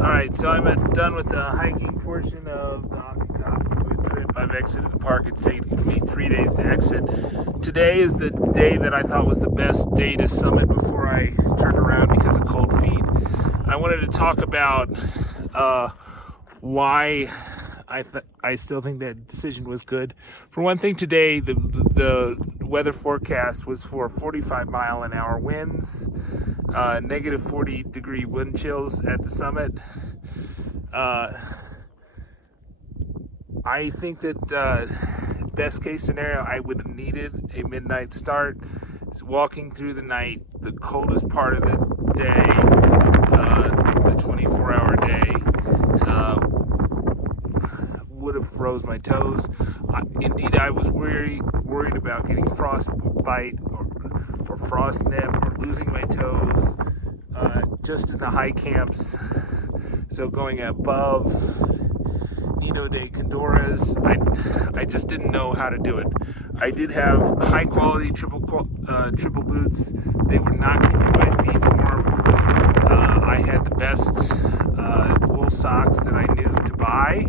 Alright, so I'm done with the hiking portion of the Aconcagua trip. I've exited the park. It's taken me 3 days to exit. Today is the day that I thought was the best day to summit before I turned around because of cold feet. I wanted to talk about why I still think that decision was good. For one thing, today the weather forecast was for 45-mile-an-hour winds, negative 40-degree wind chills at the summit. I think that best case scenario, I would have needed a midnight start. It's walking through the night, the coldest part of the day, the 24-hour day. Would have froze my toes. Indeed, I was worried about getting frostbite or frost nip or losing my toes just in the high camps. So going above Nido de Condoras, I just didn't know how to do it. I did have high quality triple boots. They were not keeping my feet warm. I had the best wool socks that I knew to buy.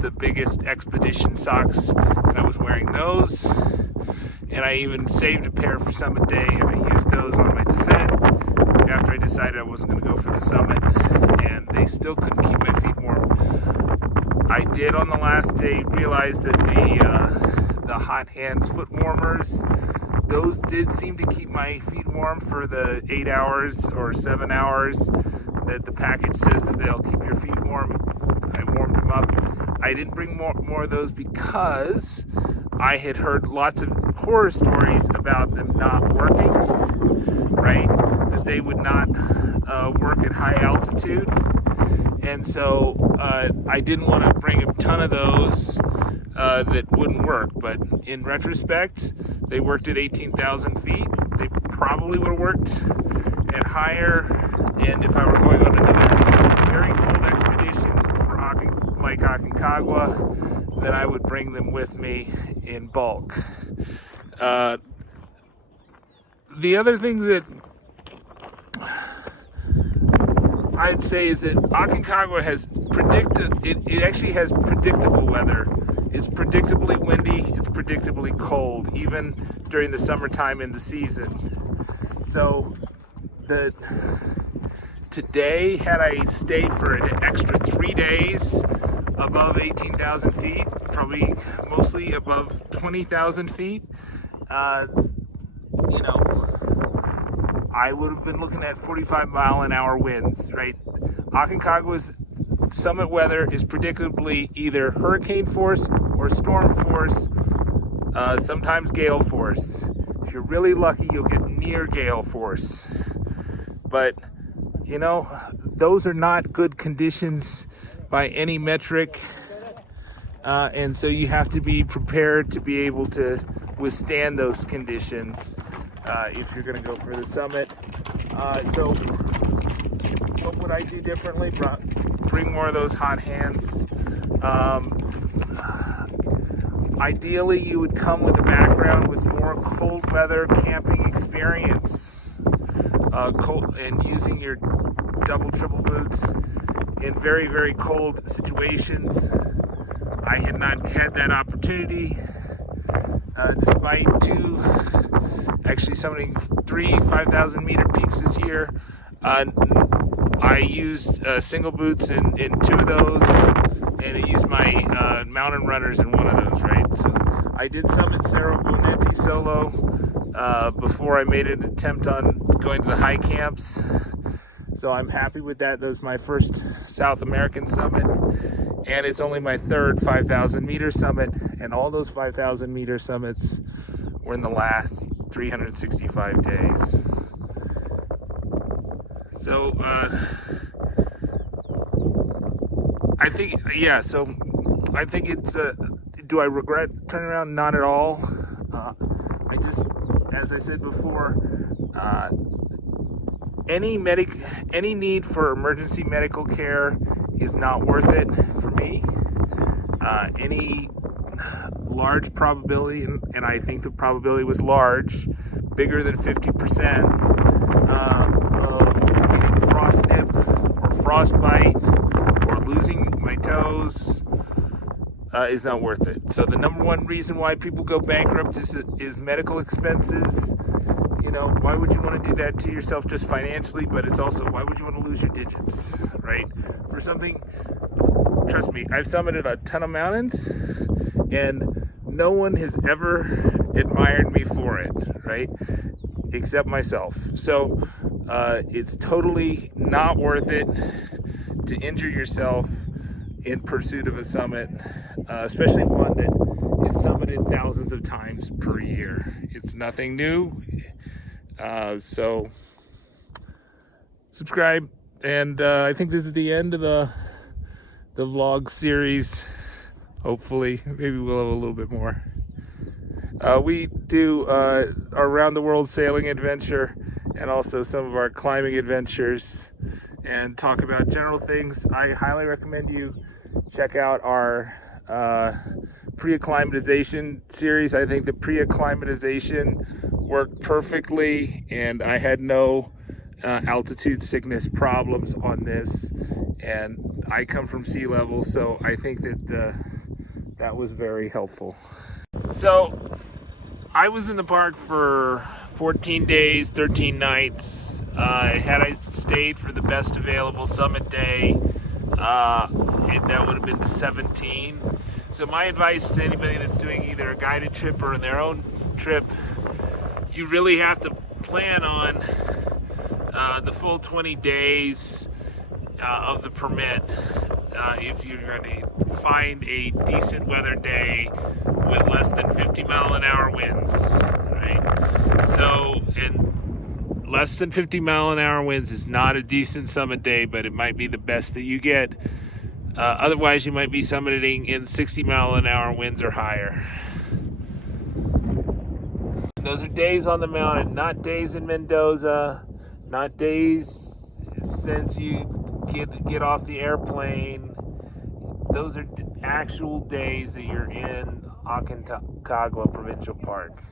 The biggest Expedition socks, and I was wearing those. And I even saved a pair for Summit Day, and I used those on my descent after I decided I wasn't going to go for the summit, and they still couldn't keep my feet warm. I did on the last day realize that the Hot Hands foot warmers, those did seem to keep my feet warm for the 8 hours or 7 hours that the package says that they'll keep your feet warm. I warmed them up. I didn't bring more of those because I had heard lots of horror stories about them not working, right? That they would not work at high altitude. And so I didn't want to bring a ton of those that wouldn't work. But in retrospect, they worked at 18,000 feet. They probably would have worked at higher. And if I were going on another very cold expedition like Aconcagua, then I would bring them with me in bulk. The other things that I'd say is that Aconcagua has it actually has predictable weather. It's predictably windy, it's predictably cold, even during the summertime in the season. So today, had I stayed for an extra 3 days above 18,000 feet, probably mostly above 20,000 feet, I would have been looking at 45-mile-an-hour winds, right? Aconcagua's summit weather is predictably either hurricane force or storm force, sometimes gale force. If you're really lucky, you'll get near gale force. But those are not good conditions by any metric, and so you have to be prepared to be able to withstand those conditions if you're going to go for the summit. So what would I do differently? Bring more of those hot hands. Ideally, you would come with a background with more cold weather camping experience. And using your double, triple boots in very, very cold situations. I had not had that opportunity, despite three 5,000 meter peaks this year. I used single boots in 2 of those, and I used my mountain runners in 1 of those, right? So I did summit Cerro Bonete solo before I made an attempt on going to the high camps. So I'm happy with that. That was my first South American summit, and it's only my 3rd 5,000 meter summit, and all those 5,000 meter summits were in the last 365 days. So I think it's do I regret turning around? Not at all. As I said before, any need for emergency medical care is not worth it for me. Any large probability, and I think the probability was large, bigger than 50%, of getting frost nip frostbite or losing my toes is not worth it. So the number one reason why people go bankrupt is medical expenses. You know, why would you want to do that to yourself just financially? But it's also, why would you want to lose your digits, right? For something, trust me, I've summited a ton of mountains, and no one has ever admired me for it, right? Except myself. So it's totally not worth it to injure yourself in pursuit of a summit, especially one that is summited thousands of times per year. It's nothing new. So subscribe, and I think this is the end of the vlog series. Hopefully, maybe we'll have a little bit more. We do our around the world sailing adventure and also some of our climbing adventures and talk about general things. I highly recommend you check out our pre-acclimatization series. I think the pre-acclimatization worked perfectly, and I had no altitude sickness problems on this, and I come from sea level, so I think that that was very helpful. So I was in the park for 14 days, 13 nights. Had I stayed for the best available summit day, that would have been the 17. So my advice to anybody that's doing either a guided trip or their own trip, you really have to plan on the full 20 days of the permit if you're going to find a decent weather day with less than 50 mile an hour winds, right? So, and less than 50 mile an hour winds is not a decent summit day, but it might be the best that you get. Otherwise, you might be summiting in 60 mile an hour winds or higher. Those are days on the mountain, not days in Mendoza, not days since you get off the airplane. Those are actual days that you're in Aconcagua Provincial Park.